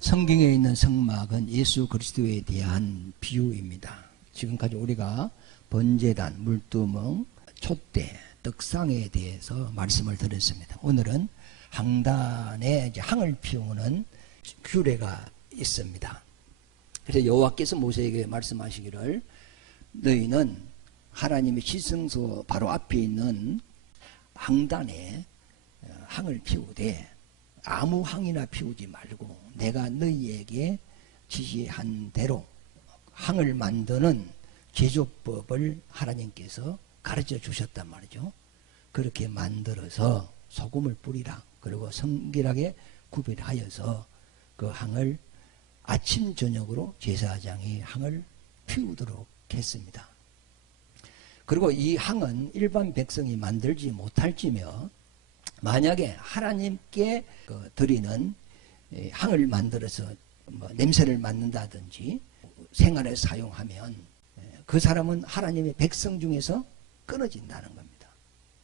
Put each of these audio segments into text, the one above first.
성경에 있는 성막은 예수 그리스도에 대한 비유입니다. 지금까지 우리가 번제단, 물두멍, 촛대, 떡상에 대해서 말씀을 드렸습니다. 오늘은 항단에 항을 피우는 규례가 있습니다. 그래서 여호와께서 모세에게 말씀하시기를 너희는 하나님의 시성소 바로 앞에 있는 항단에 항을 피우되 아무 항이나 피우지 말고 내가 너희에게 지시한 대로 항을 만드는 제조법을 하나님께서 가르쳐 주셨단 말이죠. 그렇게 만들어서 소금을 뿌리라. 그리고 성결하게 구별하여서 그 항을 아침 저녁으로 제사장이 항을 피우도록 했습니다. 그리고 이 항은 일반 백성이 만들지 못할지며 만약에 하나님께 드리는 항을 만들어서 냄새를 맡는다든지 생활에 사용하면 그 사람은 하나님의 백성 중에서 끊어진다는 겁니다.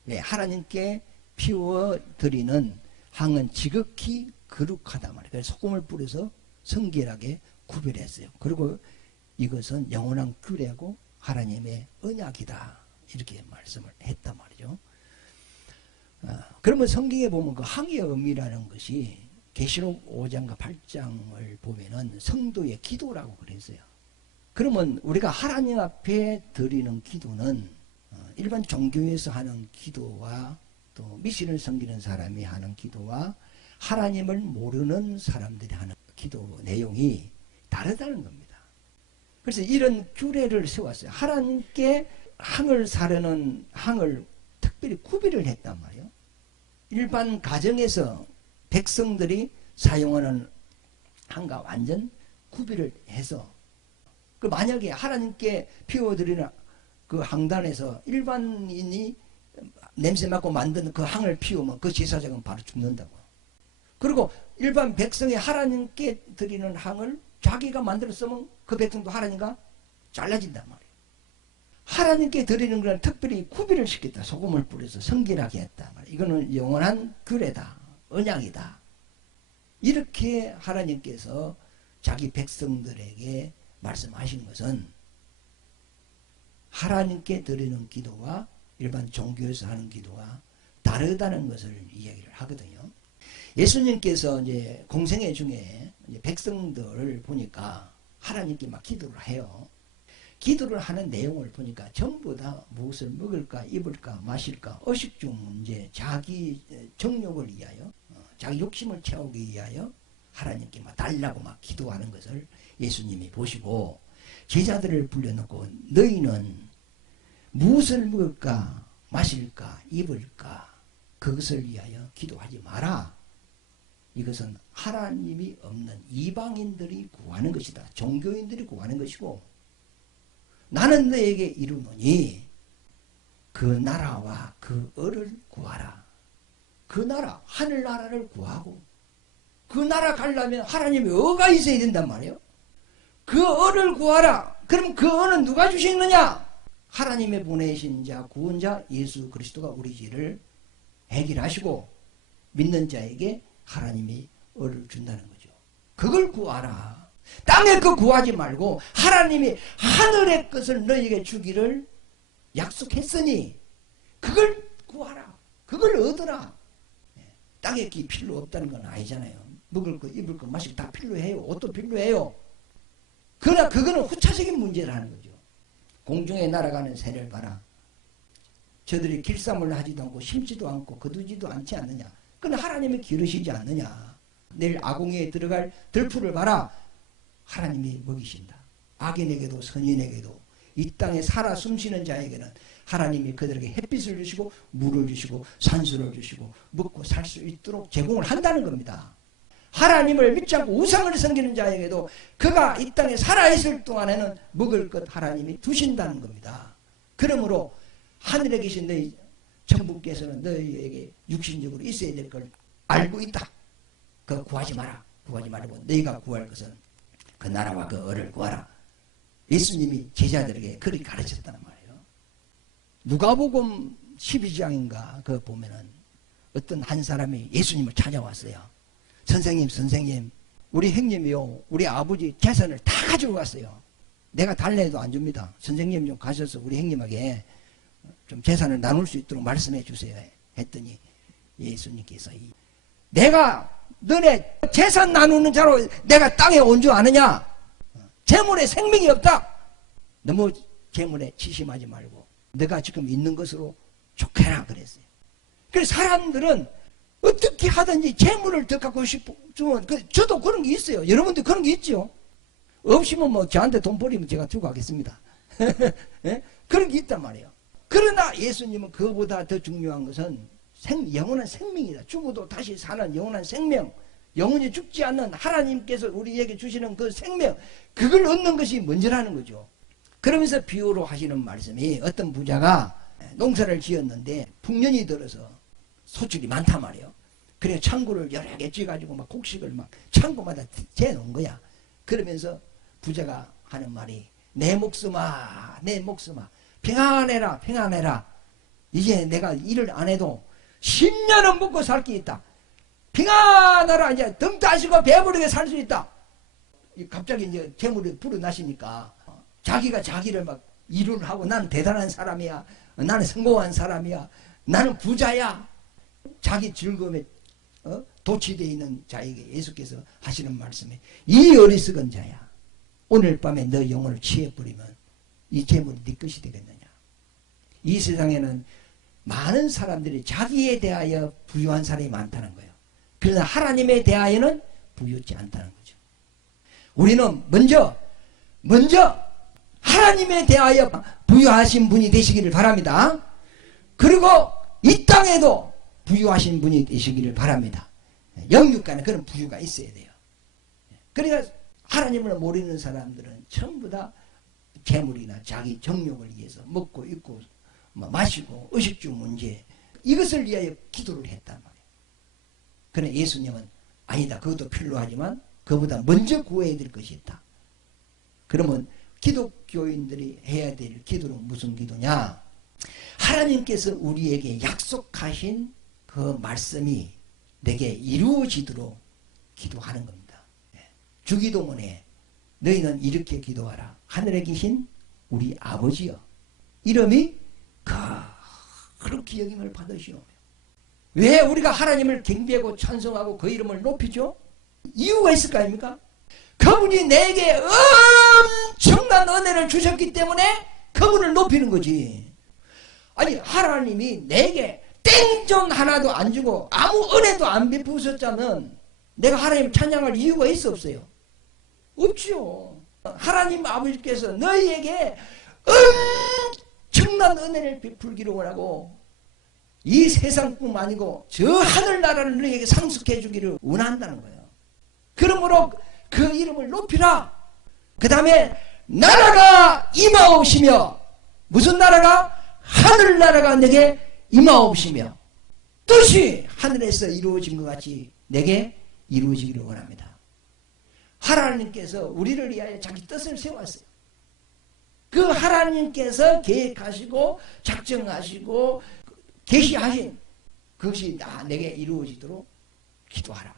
왜? 하나님께 피워 드리는 항은 지극히 거룩하단 말이에요. 그래서 소금을 뿌려서 성결하게 구별했어요. 그리고 이것은 영원한 규례고 하나님의 언약이다. 이렇게 말씀을 했단 말이죠. 그러면 성경에 보면 그 항의 의미라는 것이 계시록 5장과 8장을 보면은 성도의 기도라고 그랬어요. 그러면 우리가 하나님 앞에 드리는 기도는 일반 종교에서 하는 기도와 또 미신을 섬기는 사람이 하는 기도와 하나님을 모르는 사람들이 하는 기도 내용이 다르다는 겁니다. 그래서 이런 규례를 세웠어요. 하나님께 항을 사려는 항을 특별히 구별을 했단 말이에요. 일반 가정에서 백성들이 사용하는 항과 완전 구별을 해서 그 만약에 하나님께 피워드리는 그 항단에서 일반인이 냄새 맡고 만든 그 항을 피우면 그 제사장은 바로 죽는다고. 그리고 일반 백성이 하나님께 드리는 항을 자기가 만들었으면 그 백성도 하나님과 잘라진단 말이에요. 하나님께 드리는 건 특별히 구별을 시켰다. 소금을 뿌려서 성결하게 했다. 이거는 영원한 규례다. 언약이다. 이렇게 하나님께서 자기 백성들에게 말씀하신 것은 하나님께 드리는 기도와 일반 종교에서 하는 기도와 다르다는 것을 이야기를 하거든요. 예수님께서 이제 공생애 중에 이제 백성들을 보니까 하나님께 막 기도를 해요. 기도를 하는 내용을 보니까 전부 다 무엇을 먹을까, 입을까, 마실까, 의식 중 문제, 자기 정욕을 위하여, 자기 욕심을 채우기 위하여 하나님께 막 달라고 막 기도하는 것을 예수님이 보시고 제자들을 불러놓고 너희는 무엇을 먹을까, 마실까, 입을까, 그것을 위하여 기도하지 마라. 이것은 하나님이 없는 이방인들이 구하는 것이다. 종교인들이 구하는 것이고 나는 너에게 이루노니 그 나라와 그 을을 구하라. 그 나라, 하늘나라를 구하고 그 나라 가려면 하나님의 어가 있어야 된단 말이에요. 그 을을 구하라. 그럼 그 을은 누가 주시느냐? 하나님의 보내신 자, 구원자 예수 그리스도가 우리 죄를 해결하시고 믿는 자에게 하나님이 을을 준다는 거죠. 그걸 구하라. 땅의 것 구하지 말고 하나님이 하늘의 것을 너희에게 주기를 약속했으니 그걸 구하라. 그걸 얻으라. 땅의 게 필요 없다는 건 아니잖아요. 먹을 거, 입을 거, 마실 거 다 필요해요. 옷도 필요해요. 그러나 그거는 후차적인 문제라는 거죠. 공중에 날아가는 새를 봐라. 저들이 길쌈을 하지도 않고 심지도 않고 거두지도 않지 않느냐. 그건 하나님이 기르시지 않느냐. 내일 아궁이에 들어갈 들풀을 봐라. 하나님이 먹이신다. 악인에게도 선인에게도 이 땅에 살아 숨쉬는 자에게는 하나님이 그들에게 햇빛을 주시고 물을 주시고 산소를 주시고 먹고 살 수 있도록 제공을 한다는 겁니다. 하나님을 믿지 않고 우상을 섬기는 자에게도 그가 이 땅에 살아있을 동안에는 먹을 것 하나님이 주신다는 겁니다. 그러므로 하늘에 계신 너희 천부께서는 너희에게 육신적으로 있어야 될 걸 알고 있다. 그거 구하지 마라. 구하지 말고 너희가 구할 것은 그 나라와 그 을을 구하라. 예수님이 제자들에게 그렇게 가르쳤단 말이에요. 누가복음 12장인가 그 보면은 어떤 한 사람이 예수님을 찾아왔어요. 선생님 우리 형님이요, 우리 아버지 재산을 다 가지고 갔어요. 내가 달래도 안 줍니다. 선생님 좀 가셔서 우리 형님에게 좀 재산을 나눌 수 있도록 말씀해 주세요. 했더니 예수님께서 내가 너네 재산 나누는 자로 내가 땅에 온 줄 아느냐? 재물에 생명이 없다. 너무 재물에 치심하지 말고 너가 지금 있는 것으로 족해라 그랬어요. 그래서 사람들은 어떻게 하든지 재물을 더 갖고 싶으면 저도 그런 게 있어요. 여러분도 그런 게 있죠. 없으면 뭐 저한테 돈 버리면 제가 주고 하겠습니다. 네? 그런 게 있단 말이에요. 그러나 예수님은 그거보다 더 중요한 것은 영원한 생명이다. 죽어도 다시 사는 영원한 생명, 영원히 죽지 않는 하나님께서 우리에게 주시는 그 생명, 그걸 얻는 것이 먼저라는 거죠. 그러면서 비유로 하시는 말씀이 어떤 부자가 농사를 지었는데 풍년이 들어서 소출이 많단 말이에요. 그래 창고를 여러 개 쥐가지고 막 곡식을 막 창고마다 재놓은 거야. 그러면서 부자가 하는 말이 내 목숨아 내 목숨아 평안해라 평안해라. 이제 내가 일을 안 해도 10년은 먹고 살 게 있다. 평안하라. 이제 등 따시고 배부르게 살 수 있다. 갑자기 이제 재물이 불어나시니까 자기가 자기를 막 일을 하고 나는 대단한 사람이야. 나는 성공한 사람이야. 나는 부자야. 자기 즐거움에 도취되어 있는 자에게 예수께서 하시는 말씀에 이 어리석은 자야. 오늘 밤에 너 영혼을 취해버리면 이 재물이 네 것이 되겠느냐. 이 세상에는 많은 사람들이 자기에 대하여 부유한 사람이 많다는 거예요. 그러나 하나님에 대하여는 부유하지 않다는 거죠. 우리는 먼저 하나님에 대하여 부유하신 분이 되시기를 바랍니다. 그리고 이 땅에도 부유하신 분이 되시기를 바랍니다. 영육간에 그런 부유가 있어야 돼요. 그러니까 하나님을 모르는 사람들은 전부 다 재물이나 자기 정욕을 위해서 먹고 입고 마시고 의식주 문제 이것을 위하여 기도를 했단 말이에요. 그러나 예수님은 아니다. 그것도 필요하지만 그보다 먼저 구해야 될 것이 있다. 그러면 기독교인들이 해야 될 기도는 무슨 기도냐? 하나님께서 우리에게 약속하신 그 말씀이 내게 이루어지도록 기도하는 겁니다. 주기도문에 너희는 이렇게 기도하라. 하늘에 계신 우리 아버지여 이름이 그렇게 여김을 받으시오. 왜 우리가 하나님을 경배하고 찬송하고 그 이름을 높이죠? 이유가 있을 거 아닙니까? 그분이 내게 엄청난 은혜를 주셨기 때문에 그분을 높이는 거지. 아니 하나님이 내게 땡전 하나도 안 주고 아무 은혜도 안 베푸셨자면 내가 하나님 찬양할 이유가 있어 없어요? 없죠. 하나님 아버지께서 너희에게 엄청난 은혜를 베풀기를 원하고 이 세상뿐만 아니고 저 하늘나라를 너희에게 상속해 주기를 원한다는 거예요. 그러므로 그 이름을 높이라. 그 다음에 나라가 임하옵시며 무슨 나라가? 하늘나라가 내게 임하옵시며 뜻이 하늘에서 이루어진 것 같이 내게 이루어지기를 원합니다. 하나님께서 우리를 위하여 자기 뜻을 세웠어요. 그 하나님께서 계획하시고 작정하시고 계시하신 그것이 내게 이루어지도록 기도하라.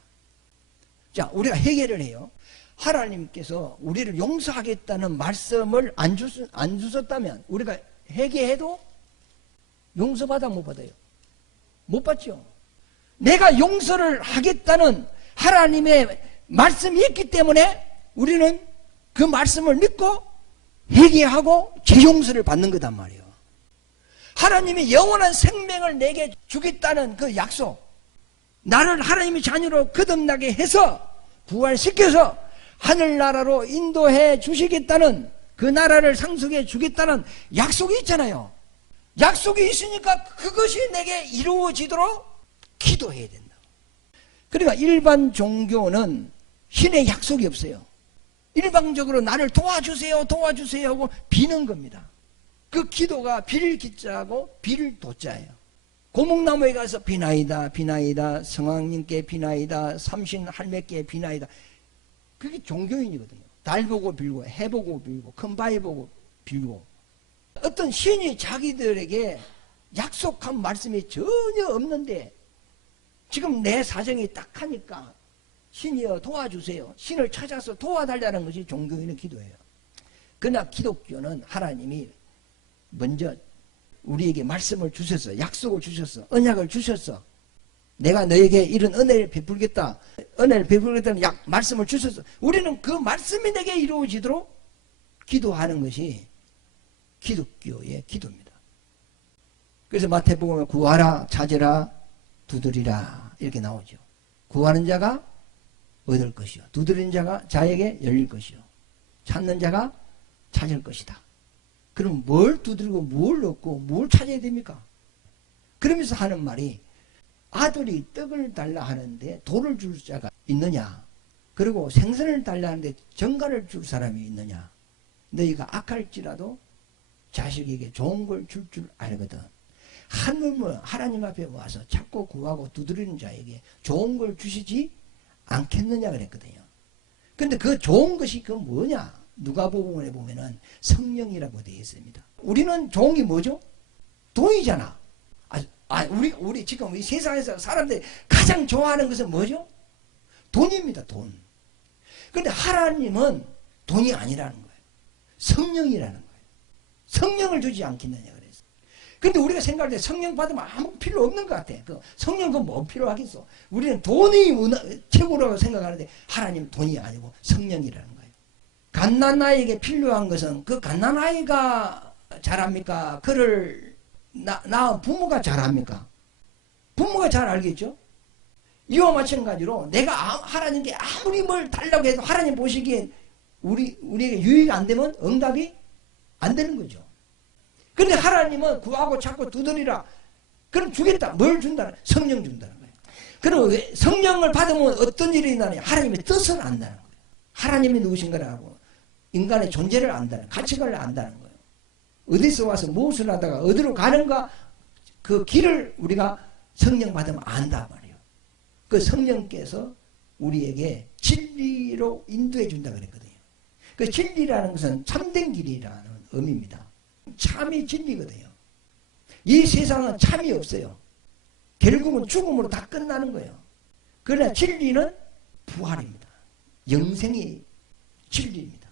자, 우리가 해결을 해요. 하나님께서 우리를 용서하겠다는 말씀을 안 주셨다면 우리가 회개해도 용서받아 못 받아요? 못 받죠. 내가 용서를 하겠다는 하나님의 말씀이 있기 때문에 우리는 그 말씀을 믿고 회개하고 재용서를 받는 거단 말이에요. 하나님이 영원한 생명을 내게 주겠다는 그 약속, 나를 하나님의 자녀로 거듭나게 해서 부활시켜서 하늘나라로 인도해 주시겠다는 그 나라를 상속해 주겠다는 약속이 있잖아요. 약속이 있으니까 그것이 내게 이루어지도록 기도해야 된다. 그러니까 일반 종교는 신의 약속이 없어요. 일방적으로 나를 도와주세요 도와주세요 하고 비는 겁니다. 그 기도가 빌 기자하고 빌 도자예요. 고목나무에 가서 비나이다 비나이다 성왕님께 비나이다 삼신 할매께 비나이다. 그게 종교인이거든요. 달 보고 빌고 해 보고 빌고 큰 바위 보고 빌고. 어떤 신이 자기들에게 약속한 말씀이 전혀 없는데 지금 내 사정이 딱 하니까 신이여 도와주세요. 신을 찾아서 도와달라는 것이 종교인의 기도예요. 그러나 기독교는 하나님이 먼저 우리에게 말씀을 주셨어. 약속을 주셨어. 언약을 주셨어. 내가 너에게 이런 은혜를 베풀겠다. 은혜를 베풀겠다는 말씀을 주셨어. 우리는 그 말씀이 내게 이루어지도록 기도하는 것이 기독교의 기도입니다. 그래서 마태복음에 구하라, 찾으라, 두드리라 이렇게 나오죠. 구하는 자가 얻을 것이요. 두드리는 자가 자에게 열릴 것이요. 찾는 자가 찾을 것이다. 그럼 뭘 두드리고 뭘 얻고 뭘 찾아야 됩니까? 그러면서 하는 말이 아들이 떡을 달라 하는데 돌을 줄 자가 있느냐? 그리고 생선을 달라 하는데 정갈을 줄 사람이 있느냐? 너희가 악할지라도 자식에게 좋은 걸 줄 줄 알거든. 하늘은 하나님 앞에 와서 찾고 구하고 두드리는 자에게 좋은 걸 주시지 않겠느냐 그랬거든요. 근데 그 좋은 것이 그 뭐냐? 누가복음에 보면은 성령이라고 되어 있습니다. 우리는 좋은 게 뭐죠? 돈이잖아. 우리 지금 이 세상에서 사람들이 가장 좋아하는 것은 뭐죠? 돈입니다. 돈. 그런데 하나님은 돈이 아니라는 거예요. 성령이라는 거예요. 성령을 주지 않겠느냐 그랬어요. 그런데 우리가 생각할 때 성령 받으면 아무 필요 없는 것 같아. 성령 그건 뭐 필요하겠어. 우리는 돈이 최고라고 생각하는데 하나님은 돈이 아니고 성령이라는 거예요. 갓난아이에게 필요한 것은 그 갓난아이가 잘합니까? 그를 낳은 부모가 잘합니까? 부모가 잘 알겠죠? 이와 마찬가지로 내가 하나님께 아무리 뭘 달라고 해도 하나님 보시기에 우리에게 유익이 안 되면 응답이 안 되는 거죠. 그런데 하나님은 구하고 찾고 두드리라. 그럼 주겠다. 뭘 준다? 성령 준다는 거예요. 그럼 성령을 받으면 어떤 일이 있나요? 하나님의 뜻을 안다는 거예요. 하나님이 누구신가를 알고 인간의 존재를 안다는, 가치관을 안다는 거예요. 어디서 와서 무엇을 하다가 어디로 가는가 그 길을 우리가 성령 받으면 안다 말이에요. 그 성령께서 우리에게 진리로 인도해 준다 그랬거든요. 그 진리라는 것은 참된 길이라는 의미입니다. 참이 진리거든요. 이 세상은 참이 없어요. 결국은 죽음으로 다 끝나는 거예요. 그러나 진리는 부활입니다. 영생이 진리입니다.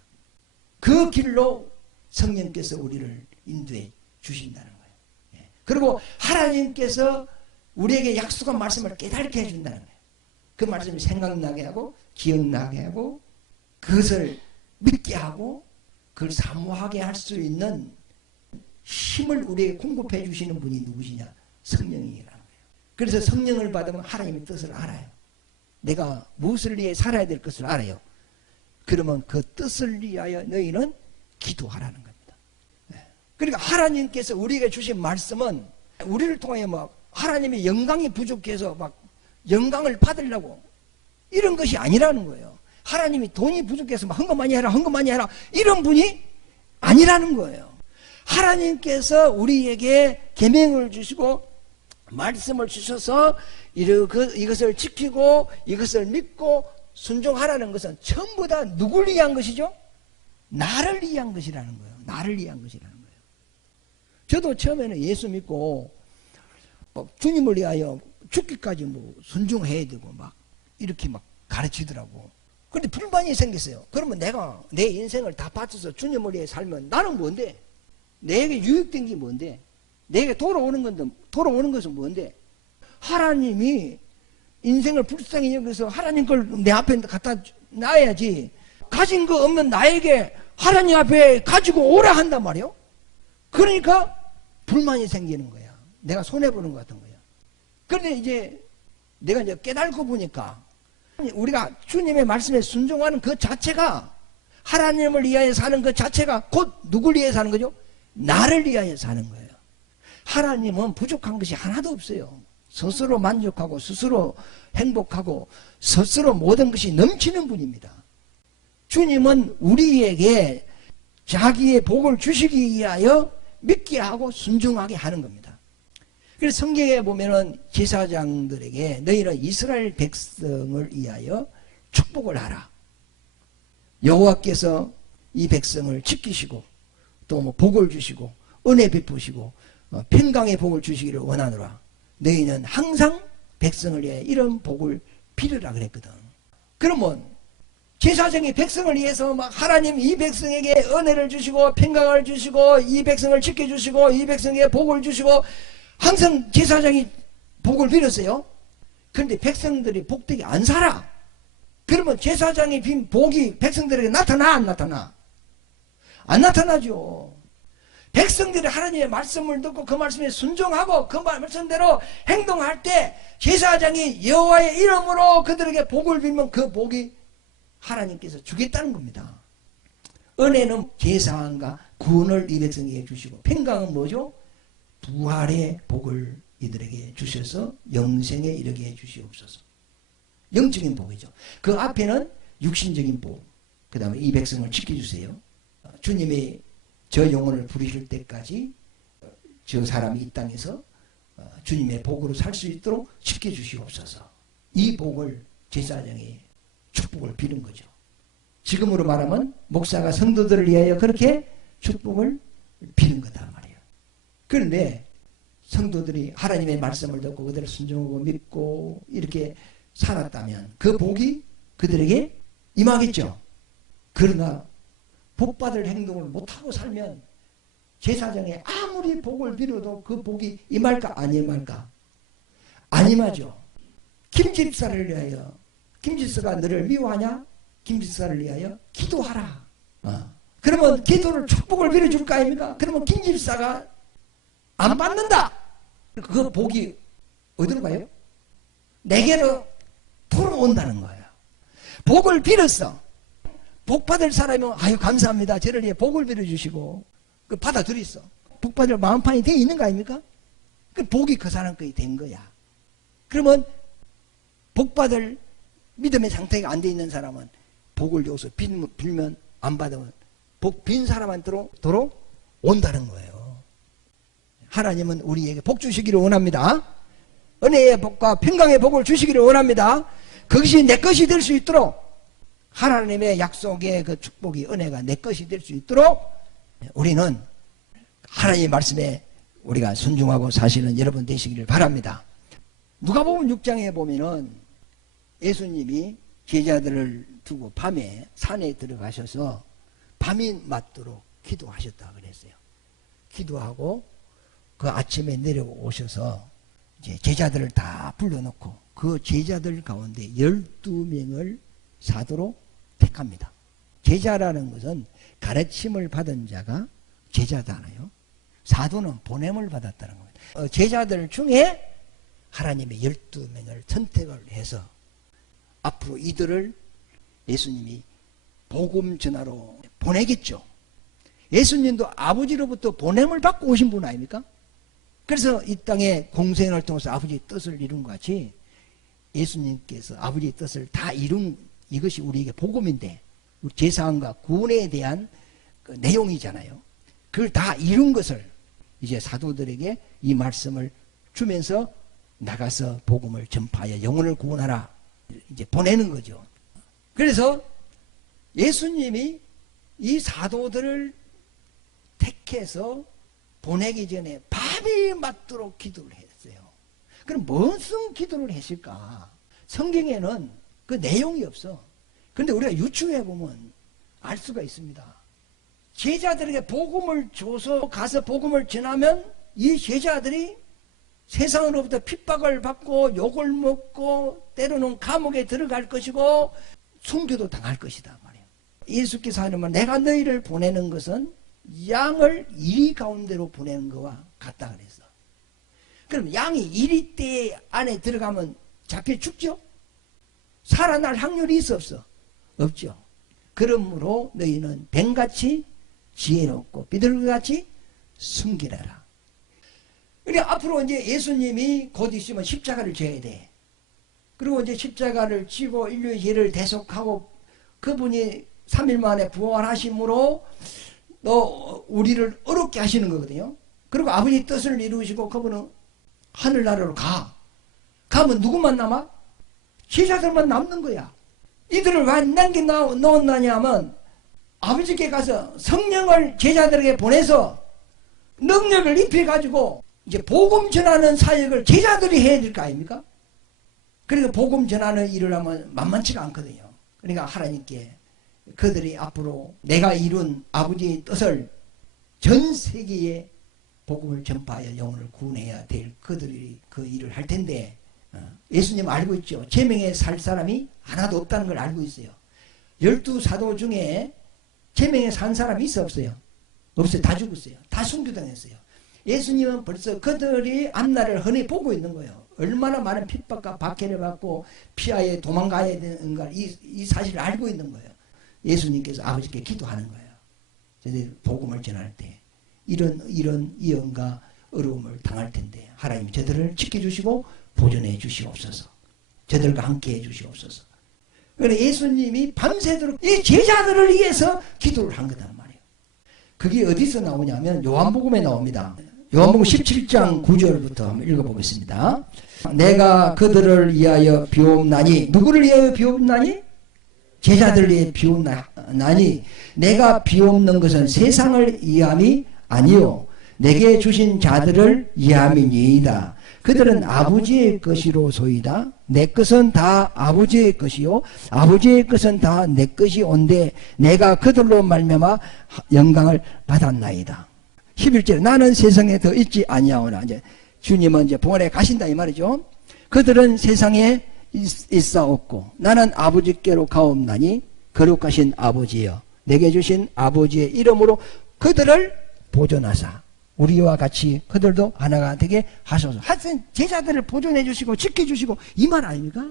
그 길로 성령께서 우리를 인도해 주신다는 거예요. 그리고 하나님께서 우리에게 약속한 말씀을 깨닫게 해준다는 거예요. 그 말씀이 생각나게 하고 기억나게 하고 그것을 믿게 하고 그걸 사모하게 할 수 있는 힘을 우리에게 공급해 주시는 분이 누구시냐? 성령이라는 거예요. 그래서 성령을 받으면 하나님의 뜻을 알아요. 내가 무엇을 위해 살아야 될 것을 알아요. 그러면 그 뜻을 위하여 너희는 기도하라는 겁니다. 그러니까 하나님께서 우리에게 주신 말씀은 우리를 통해 막 하나님의 영광이 부족해서 막 영광을 받으려고 이런 것이 아니라는 거예요. 하나님이 돈이 부족해서 막 헌금 많이 해라, 헌금 많이 해라 이런 분이 아니라는 거예요. 하나님께서 우리에게 계명을 주시고 말씀을 주셔서 이것을 지키고 이것을 믿고 순종하라는 것은 전부 다 누굴 위한 것이죠? 나를 위한 것이라는 거예요. 나를 위한 것이라는 거예요. 저도 처음에는 예수 믿고 주님을 위하여 죽기까지 순종해야 되고 막 이렇게 막 가르치더라고. 그런데 불만이 생겼어요. 그러면 내가 내 인생을 다 바쳐서 주님을 위해 살면 나는 뭔데? 내게 유익된 게 뭔데? 내게 돌아오는 것은 뭔데? 하나님이 인생을 불쌍히 여기서 하나님 걸 내 앞에 갖다 놔야지. 가진 거 없는 나에게 하나님 앞에 가지고 오라 한단 말이에요. 그러니까 불만이 생기는 거야. 내가 손해보는 것 같은 거야. 그런데 이제 내가 깨달고 보니까 우리가 주님의 말씀에 순종하는 그 자체가 하나님을 위하여 사는 그 자체가 곧 누굴 위해 사는 거죠? 나를 위하여 사는 거예요. 하나님은 부족한 것이 하나도 없어요. 스스로 만족하고 스스로 행복하고 스스로 모든 것이 넘치는 분입니다. 주님은 우리에게 자기의 복을 주시기 위하여 믿게 하고 순종하게 하는 겁니다. 그래서 성경에 보면은 제사장들에게 너희는 이스라엘 백성을 위하여 축복을 하라. 여호와께서 이 백성을 지키시고 또 복을 주시고 은혜 베푸시고 평강의 복을 주시기를 원하노라. 너희는 항상 백성을 위해 이런 복을 빌으라 그랬거든. 그러면 제사장이 백성을 위해서 막 하나님 이 백성에게 은혜를 주시고 평강을 주시고 이 백성을 지켜주시고 이 백성에게 복을 주시고 항상 제사장이 복을 빌었어요. 그런데 백성들이 복되게 안 살아. 그러면 제사장이 빈 복이 백성들에게 나타나 안 나타나? 안 나타나죠. 백성들이 하나님의 말씀을 듣고 그 말씀에 순종하고 그 말씀대로 행동할 때 제사장이 여호와의 이름으로 그들에게 복을 빌면 그 복이 하나님께서 주겠다는 겁니다. 은혜는 제사함과 구원을 이 백성에게 주시고 평강은 뭐죠? 부활의 복을 이들에게 주셔서 영생에 이르게 해 주시옵소서. 영적인 복이죠. 그 앞에는 육신적인 복, 그 다음에 이 백성을 지켜주세요. 주님이 저 영혼을 부르실 때까지 저 사람이 이 땅에서 주님의 복으로 살 수 있도록 지켜주시옵소서. 이 복을 제사장이 축복을 비는 거죠. 지금으로 말하면 목사가 성도들을 위하여 그렇게 축복을 비는 거다 말이에요. 그런데 성도들이 하나님의 말씀을 듣고 그들을 순종하고 믿고 이렇게 살았다면 그 복이 그들에게 임하겠죠. 그러나 복받을 행동을 못하고 살면 제사장이 아무리 복을 빌어도 그 복이 임할까 안 임할까? 안 임하죠. 김집사를 위하여, 김집사가 너를 미워하냐? 김집사를 위하여 기도하라. 그러면 기도를 축복을 빌어줄 거 아닙니까? 그러면 김집사가 안 받는다. 그 복이 어디로 가요? 내게로 돌아온다는 거예요. 복을 빌었어. 복 받을 사람이면 아유 감사합니다. 저를 위해 복을 빌어주시고 그 받아들였어. 복 받을 마음판이 되어 있는 거 아닙니까? 그 복이 그 사람 거에 된 거야. 그러면 복 받을 믿음의 상태가 안 돼 있는 사람은 복을 줘서 빌면 안 받으면 복 빈 사람한테로 온다는 거예요. 하나님은 우리에게 복 주시기를 원합니다. 은혜의 복과 평강의 복을 주시기를 원합니다. 그것이 내 것이 될 수 있도록 하나님의 약속의 그 축복이 은혜가 내 것이 될 수 있도록 우리는 하나님의 말씀에 우리가 순종하고 사시는 여러분 되시기를 바랍니다. 누가복음 6장에 보면은 예수님이 제자들을 두고 밤에 산에 들어가셔서 밤이 맞도록 기도하셨다 그랬어요. 기도하고 그 아침에 내려오셔서 이제 제자들을 다 불러놓고 그 제자들 가운데 12명을 사도로 택합니다. 제자라는 것은 가르침을 받은 자가 제자잖아요. 사도는 보냄을 받았다는 겁니다. 제자들 중에 하나님의 12명을 선택을 해서 앞으로 이들을 예수님이 복음 전하러 보내겠죠. 예수님도 아버지로부터 보냄을 받고 오신 분 아닙니까? 그래서 이 땅에 공생을 통해서 아버지의 뜻을 이룬 것 같이 예수님께서 아버지의 뜻을 다 이룬 이것이 우리에게 복음인데 제사함과 구원에 대한 그 내용이잖아요. 그걸 다 이룬 것을 이제 사도들에게 이 말씀을 주면서 나가서 복음을 전파하여 영혼을 구원하라 이제 보내는 거죠. 그래서 예수님이 이 사도들을 택해서 보내기 전에 밤이 맞도록 기도를 했어요. 그럼 무슨 기도를 했을까? 성경에는 그 내용이 없어. 그런데 우리가 유추해 보면 알 수가 있습니다. 제자들에게 복음을 줘서 가서 복음을 전하면 이 제자들이 세상으로부터 핍박을 받고 욕을 먹고 때로는 감옥에 들어갈 것이고 순교도 당할 것이다 말이에요. 예수께서 하는 말, 내가 너희를 보내는 것은 양을 이리 가운데로 보내는 것과 같다 그랬어. 그럼 양이 이리대 안에 들어가면 잡혀 죽죠? 살아날 확률이 있어 없어? 없죠. 그러므로 너희는 뱀같이 지혜롭고 비둘기같이 순결하라. 그러니까 앞으로 이제 예수님이 곧 있으면 십자가를 져야 돼. 그리고 이제 십자가를 지고 인류의 죄를 대속하고 그분이 3일 만에 부활하심으로 너 우리를 어렵게 하시는 거거든요. 그리고 아버지 뜻을 이루시고 그분은 하늘나라로 가. 가면 누구만 남아? 제자들만 남는 거야. 이들을 왜 남겨 놓았느냐 하면 아버지께 가서 성령을 제자들에게 보내서 능력을 입혀가지고 이제 복음 전하는 사역을 제자들이 해야 될 거 아닙니까? 그러니까 복음 전하는 일을 하면 만만치가 않거든요. 그러니까 하나님께 그들이 앞으로 내가 이룬 아버지의 뜻을 전 세계에 복음을 전파하여 영혼을 구원해야 될 그들이 그 일을 할 텐데, 예수님 알고 있죠. 제명에 살 사람이 하나도 없다는 걸 알고 있어요. 12사도 중에 제명에 산 사람이 있어 없어요? 없어요. 다 죽었어요. 다 순교당했어요. 예수님은 벌써 그들이 앞날을 흔히 보고 있는 거예요. 얼마나 많은 핍박과 박해를 받고 피하에 도망가야 되는가, 이 사실을 알고 있는 거예요. 예수님께서 아버지께 기도하는 거예요. 저희들 복음을 전할 때 이런 위험과 어려움을 당할 텐데 하나님 저들을 지켜주시고 보존해 주시옵소서. 저들과 함께 해 주시옵소서. 그런데 예수님이 밤새도록 이 제자들을 위해서 기도를 한 거단 말이에요. 그게 어디서 나오냐면 요한복음에 나옵니다. 요한복음 17장 9절부터 한번 읽어보겠습니다. 내가 그들을 위하여 비옵나니, 누구를 위하여 비옵나니? 제자들을 위해 비옵나니 내가 비옵는 것은 세상을 위함이 아니요 내게 주신 자들을 위함이니이다. 그들은 아버지의 것이로소이다. 내 것은 다 아버지의 것이요 아버지의 것은 다 내 것이 온데 내가 그들로 말미암아 영광을 받았나이다. 11절 나는 세상에 더 있지 아니하오나, 이제 주님은 이제 부활해 가신다 이 말이죠. 그들은 세상에 있사옵고 나는 아버지께로 가옵나니 거룩하신 아버지여 내게 주신 아버지의 이름으로 그들을 보존하사 우리와 같이 그들도 하나가 되게 하소서. 하여튼 제자들을 보존해 주시고 지켜주시고 이 말 아닙니까?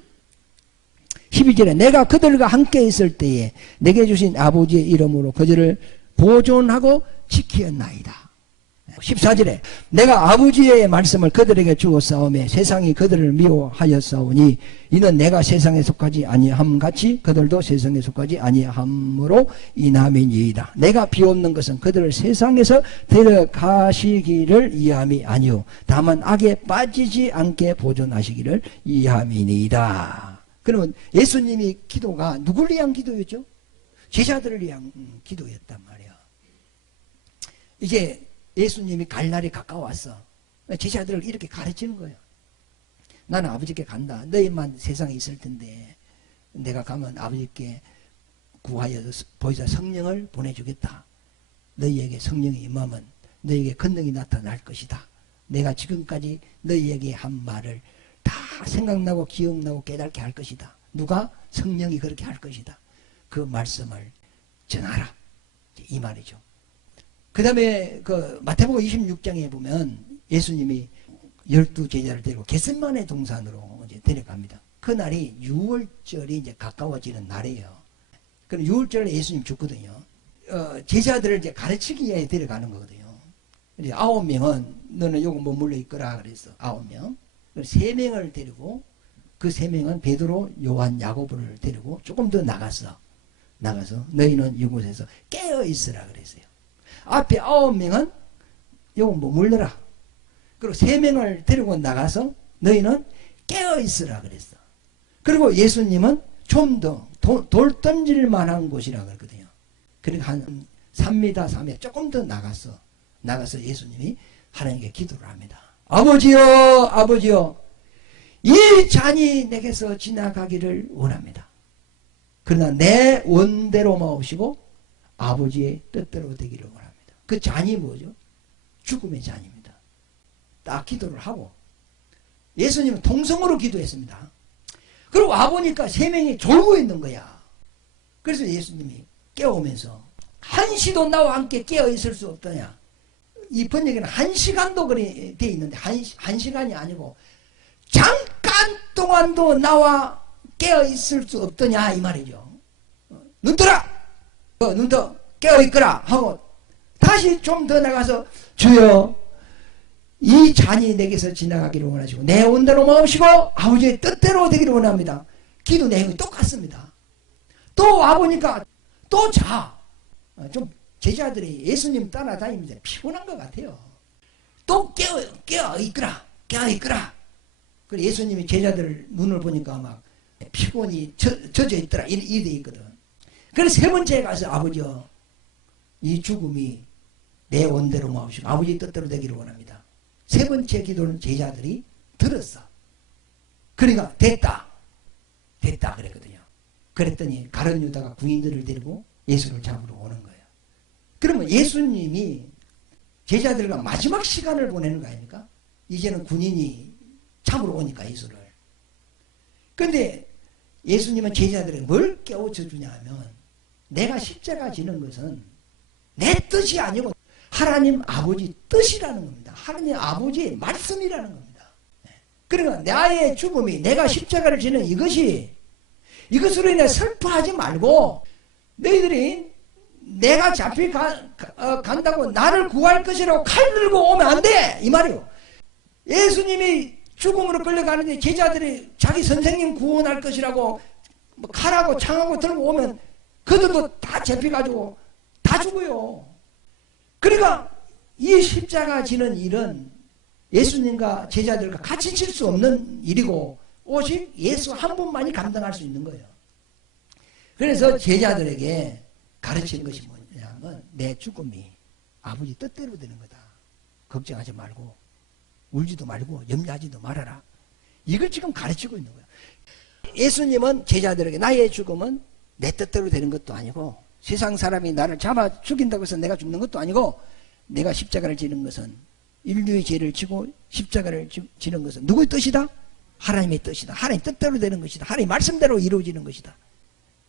12절에 내가 그들과 함께 있을 때에 내게 주신 아버지의 이름으로 그들을 보존하고 지키었나이다. 14절에 내가 아버지의 말씀을 그들에게 주었사오매 세상이 그들을 미워하였사오니 이는 내가 세상에 속하지 아니함 같이 그들도 세상에 속하지 아니함으로 인함이니이다. 내가 비옵는 것은 그들을 세상에서 데려가시기를 위함이 아니요 다만 악에 빠지지 않게 보존하시기를 위함이니이다. 그러면 예수님이 기도가 누구를 위한 기도였죠? 제자들을 위한 기도였단 말이야. 이제 예수님이 갈 날이 가까웠어. 제자들을 이렇게 가르치는 거예요. 나는 아버지께 간다. 너희만 세상에 있을 텐데 내가 가면 아버지께 구하여 보이사 성령을 보내주겠다. 너희에게 성령이 임하면 너희에게 권능이 나타날 것이다. 내가 지금까지 너희에게 한 말을 다 생각나고 기억나고 깨닫게 할 것이다. 누가? 성령이 그렇게 할 것이다. 그 말씀을 전하라. 이 말이죠. 그 다음에 그 마태복음 26장에 보면 예수님이 12제자를 데리고 겟세마네 동산으로 이제 데려갑니다. 그날이 6월절이 이제 가까워지는 날이에요. 그럼 6월절에 예수님 죽거든요. 제자들을 이제 가르치기 위해 데려가는 거거든요. 이제 9명은 너는 요거 머물러 있거라 그래서 9명. 3명을 데리고 그 3명은 베드로, 요한, 야고보를 데리고 조금 더 나가서 너희는 이곳에서 깨어 있으라 그랬어요. 앞에 9명은 요거 머물러라. 그리고 3명을 데리고 나가서 너희는 깨어 있으라 그랬어. 그리고 예수님은 좀 더 돌 던질 만한 곳이라 그랬거든요. 그러니까 한 3m, 3m 조금 더 나가서 예수님이 하나님께 기도를 합니다. 아버지여, 아버지여, 이 잔이 내게서 지나가기를 원합니다. 그러나 내 원대로 마옵시고 아버지의 뜻대로 되기를 원합니다. 그 잔이 뭐죠? 죽음의 잔입니다. 딱 기도를 하고 예수님은 통성으로 기도했습니다. 그리고 와보니까 3명이 졸고 있는 거야. 그래서 예수님이 깨우면서 한시도 나와 함께 깨어 있을 수 없더냐. 이 번역에는 1시간도 그래 돼 있는데 1시간이 아니고 잠깐 동안도 나와 깨어 있을 수 없더냐 이 말이죠. 눈 떠라! 눈 떠! 깨어 있거라! 하고 다시 좀 더 나가서 주여 이 잔이 내게서 지나가기를 원하시고 내 원대로 마옵시고 아버지의 뜻대로 되기를 원합니다. 기도 내용이 똑같습니다. 또 와보니까 또 자. 좀 제자들이 예수님 따라다니면서 피곤한 것 같아요. 또 깨어 있거라. 깨어 있거라. 그래서 예수님이 제자들 눈을 보니까 막 피곤이 젖어 있더라. 이래 있거든. 그래서 3번째에 가서 아버지여 이 죽음이 내 원대로 마옵시고 아버지의 뜻대로 되기를 원합니다. 3번째 기도는 제자들이 들었어. 그러니까 됐다 그랬거든요. 그랬더니 가룟 유다가 군인들을 데리고 예수를 잡으러 오는 거예요. 그러면 예수님이 제자들과 마지막 시간을 보내는 거 아닙니까? 이제는 군인이 잡으러 오니까 예수를. 그런데 예수님은 제자들에게 뭘 깨우쳐 주냐 하면 내가 십자가 지는 것은 내 뜻이 아니고 하나님 아버지 뜻이라는 겁니다. 하나님 아버지의 말씀이라는 겁니다. 그러니까 나의 죽음이 내가 십자가를 지는 이것으로 인해 슬퍼하지 말고 너희들이 내가 간다고 나를 구할 것이라고 칼 들고 오면 안 돼! 이 말이요. 예수님이 죽음으로 끌려가는데 제자들이 자기 선생님 구원할 것이라고 칼하고 창하고 들고 오면 그들도 다 잡혀가지고 다 죽어요. 그러니까 이 십자가 지는 일은 예수님과 제자들과 같이 질 수 없는 일이고 오직 예수 한 분만이 감당할 수 있는 거예요. 그래서 제자들에게 가르치는 것이 뭐냐면 내 죽음이 아버지 뜻대로 되는 거다. 걱정하지 말고 울지도 말고 염려하지도 말아라. 이걸 지금 가르치고 있는 거예요. 예수님은 제자들에게 나의 죽음은 내 뜻대로 되는 것도 아니고 세상 사람이 나를 잡아 죽인다고 해서 내가 죽는 것도 아니고 내가 십자가를 지는 것은 인류의 죄를 지고 십자가를 지는 것은 누구의 뜻이다? 하나님의 뜻이다. 하나님 뜻대로 되는 것이다. 하나님 말씀대로 이루어지는 것이다.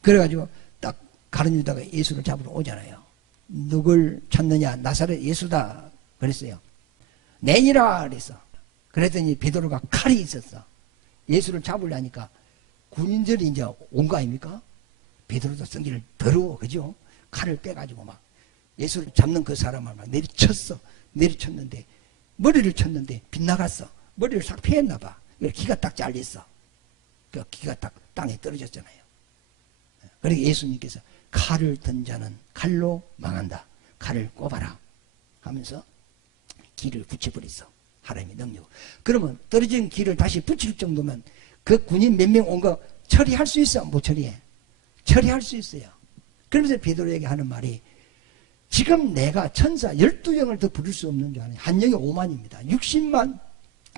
그래가지고 딱 가룟 유다가 예수를 잡으러 오잖아요. 누굴 찾느냐? 나사렛 예수다 그랬어요. 내니라 그랬어. 그랬더니 베드로가 칼이 있었어. 예수를 잡으려니까 군인들이 이제 온 거 아닙니까? 베드로도 성질을 더러워, 그죠? 칼을 빼가지고 막 예수를 잡는 그 사람을 막 내리쳤는데 머리를 쳤는데 빗나갔어. 머리를 싹 피했나 봐. 기가 딱 잘렸어. 그 기가 딱 땅에 떨어졌잖아요. 그러니까 예수님께서 칼을 든 자는 칼로 망한다. 칼을 꼽아라 하면서 기를 붙여버렸어. 하나님의 능력. 그러면 떨어진 기를 다시 붙일 정도면 그 군인 몇 명 온 거 처리할 수 있어? 못 처리해. 처리할 수 있어요. 그러면서 베드로에게 하는 말이 지금 내가 천사 12영을 더 부를 수 없는 줄 아냐. 한 영이 5만입니다. 60만.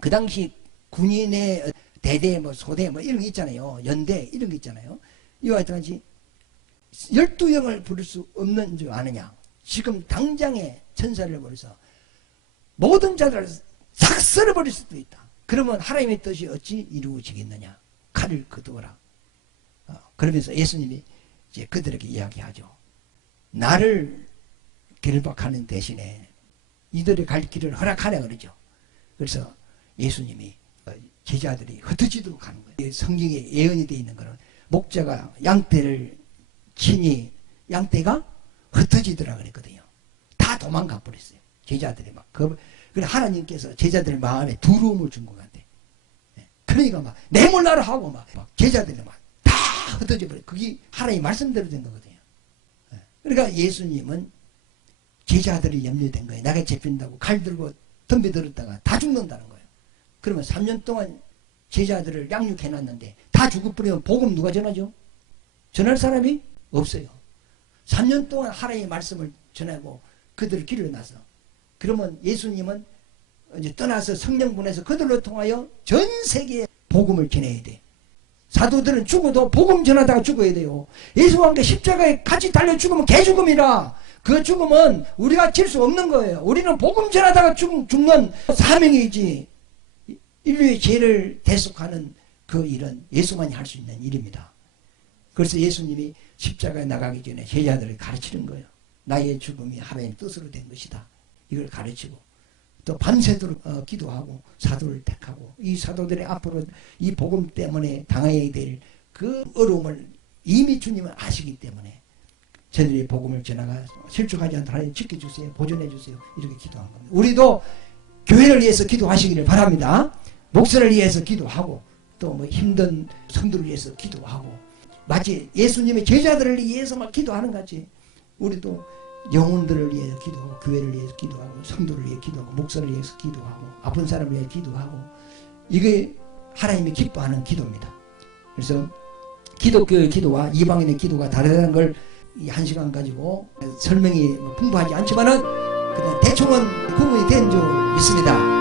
그 당시 군인의 대대, 소대, 이런 게 있잖아요. 연대, 이런 게 있잖아요. 이와 같이 12영을 부를 수 없는 줄 아느냐. 지금 당장에 천사를 벌여서 모든 자들을 싹 썰어버릴 수도 있다. 그러면 하나님의 뜻이 어찌 이루어지겠느냐. 칼을 거두어라. 그러면서 예수님이 이제 그들에게 이야기하죠. 나를 결박하는 대신에 이들이 갈 길을 허락하라 그러죠. 그래서 예수님이 제자들이 흩어지도록 가는 거예요. 성경에 예언이 되어 있는 거는 목자가 양떼를 치니 양떼가 흩어지더라 그랬거든요. 다 도망가 버렸어요. 제자들이 막. 그래 하나님께서 제자들 마음에 두려움을 준 것 같아. 그러니까 막 내몰라라 하고 막 제자들이 막 다 흩어져 버려. 그게 하나님 말씀대로 된 거거든요. 그러니까 예수님은 제자들이 염려된 거예요. 나가 잡힌다고 칼 들고 덤벼들었다가 다 죽는다는 거예요. 그러면 3년 동안 제자들을 양육해놨는데 다 죽어버리면 복음 누가 전하죠? 전할 사람이 없어요. 3년 동안 하나님의 말씀을 전하고 그들을 길러놔서 그러면 예수님은 이제 떠나서 성령 보내서 그들로 통하여 전 세계에 복음을 전해야 돼. 사도들은 죽어도 복음 전하다가 죽어야 돼요. 예수와 함께 십자가에 같이 달려 죽으면 개죽음이라. 그 죽음은 우리가 질 수 없는 거예요. 우리는 복음 전하다가 죽는 사명이지 인류의 죄를 대속하는 그 일은 예수만이 할 수 있는 일입니다. 그래서 예수님이 십자가에 나가기 전에 제자들을 가르치는 거예요. 나의 죽음이 하나님의 뜻으로 된 것이다. 이걸 가르치고 또 밤새도록 기도하고 사도를 택하고 이 사도들의 앞으로 이 복음 때문에 당해야 될 그 어려움을 이미 주님은 아시기 때문에 저들이 복음을 전하가 실족하지 않도록 하나님 지켜주세요. 보존해 주세요. 이렇게 기도한 겁니다. 우리도 교회를 위해서 기도하시기를 바랍니다. 목사를 위해서 기도하고 또 뭐 힘든 성도를 위해서 기도하고 마치 예수님의 제자들을 위해서 막 기도하는 것 같이 우리도 영혼들을 위해서 기도하고 교회를 위해서 기도하고 성도를 위해 기도하고 목사를 위해서 기도하고 아픈 사람을 위해 기도하고 이게 하나님이 기뻐하는 기도입니다. 그래서 기독교의 기도와 이방인의 기도가 다르다는 걸 이 한 시간 가지고 설명이 풍부하지 않지만은 그냥 대충은 구분이 된 줄 믿습니다.